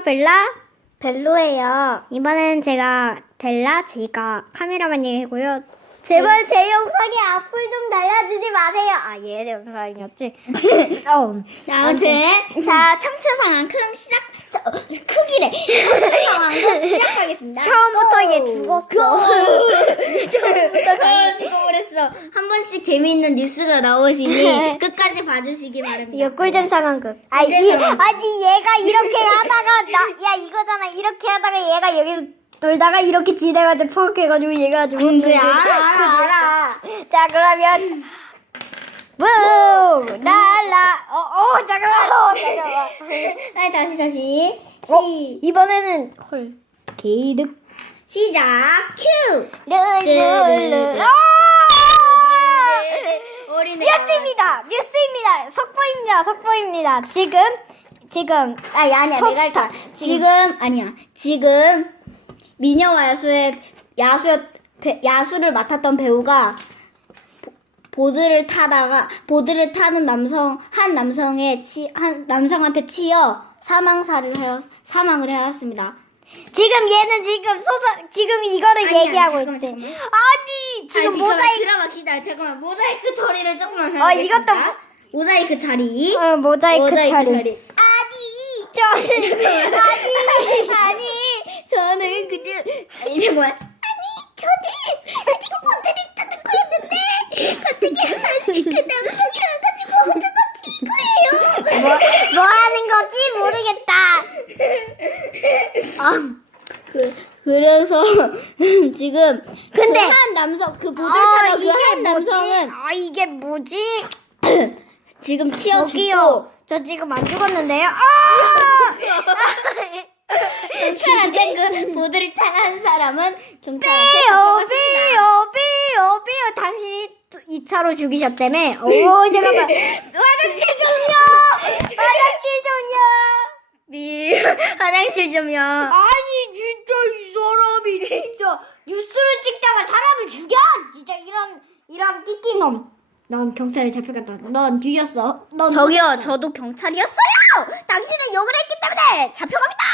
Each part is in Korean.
벨라. 벨로예요. 이번엔 제가 벨라, 제가 카메라만이고요. 제발 제 영상에 악플 좀 달아주지 마세요. 아, 얘 영상이었지. 어. 아무튼 자 청취 상황큼 시작. 저, 크기래. 상황큼 시작하겠습니다. 처음부터 얘 죽었어. 처음부터 다 죽어버렸어. 한 번씩 재미있는 뉴스가 나오시니 끝까지 봐주시기 바랍니다. 이거 꿀잼 상황극. 아, 이, 꿀잼 상황극. 아니, 얘가 이렇게 하다가, 나, 야, 이거잖아. 이렇게 하다가 얘가 여기 놀다가 이렇게 지나가지고 퍽 해가지고 얘가 죽은 음, 그래. 알아, 알아, 알아. 자, 그러면. 무! 랄라! 어, 어, 잠깐만. 어, 잠깐만. 아니 다시 다시 어, 시 이번에는, 헐. 개이득. 시작 큐. 르르르. 아! 어린애. 뉴스입니다. 뉴스입니다. 속보입니다. 속보입니다. 지금 지금 아니 아니야 내가 톱스타. 할게. 지금 아니야 지금 미녀와 야수의 야수 야수를 맡았던 배우가 보- 보드를 타다가 보드를 타는 남성 한 남성의 치, 한 남성한테 치여 사망사를 해 사망을 하였습니다. 지금 얘는 지금 소설 지금 이거를 아니야, 얘기하고 잠깐만, 있대. 잠깐만. 아니 지금 아니, 모자이크 드라마 기다려 잠깐만 모자이크 처리를 조금만 어, 하겠습니다. 이것도 뭐- 모자이크 처리 어, 모자이크, 모자이크 처리. 처리. 아니 저 아니 아니 저는 그냥 아니 정말 아니 저는 가지고 본들이 있다는 거였는데 갑자기 그 남성이 와가지고 혼자서 튄 거예요 뭐, 뭐 하는 거지 모르겠다. 그 그래서 지금 근데- 그 한 남성 그 아, 타던 이게 그한? 남성은 아 이게 뭐지? 지금 치여 죽고. 저 지금 안 죽었는데요. 아! 경찰한테 그 보드를 타는 사람은 경찰한테 삐요 잡혀갔습니다. 삐요 삐요 삐요 당신이 2차로 죽이셨다며? 오 잠깐만. 화장실 좀요! 화장실 좀요! 미 화장실 좀요. 아니 진짜 이 사람이 진짜 뉴스를 찍다가 사람을 죽여? 진짜 이런 이런 띠띠놈. 넌 경찰에 잡혀갔다. 넌 뒤졌어. 넌 저기요, 저도 경찰이었어요. 당신은 욕을 했기 때문에 잡혀갑니다.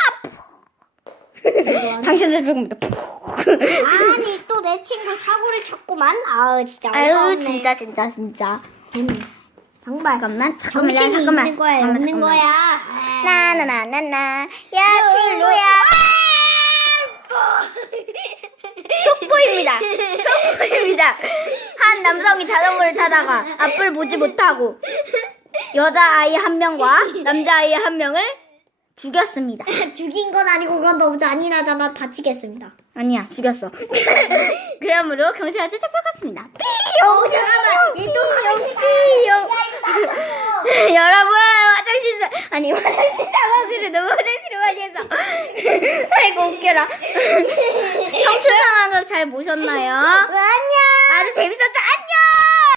당신은 잡혀갑니다. 아니 또 내 친구 사고를 쳤구만 아우 진짜 아유, 어이없네. 진짜, 진짜, 진짜. 음, 정말 잠깐만, 잠깐만, 정신이 잠깐만. 있는 거야 잠깐만, 없는 잠깐만. 거야 나나나나나, 야 친구야. 속보입니다. 속보입니다. 한 남성이 자전거를 타다가 앞을 보지 못하고 여자 아이 한 명과 남자 아이 한 명을 죽였습니다. 죽인 건 아니고 그건 너무 잔인하잖아 다치겠습니다 아니야, 죽였어. 그러므로 경찰한테 잡혀갔습니다. 어 잠깐만 얘또 화장실 삐용. 여러분 화장실 사 아니 화장실 상황을 너무 화장실을 많이 해서 아이고 웃겨라 청춘 상황을 잘 보셨나요? 안녕 아주 재밌었죠? 안녕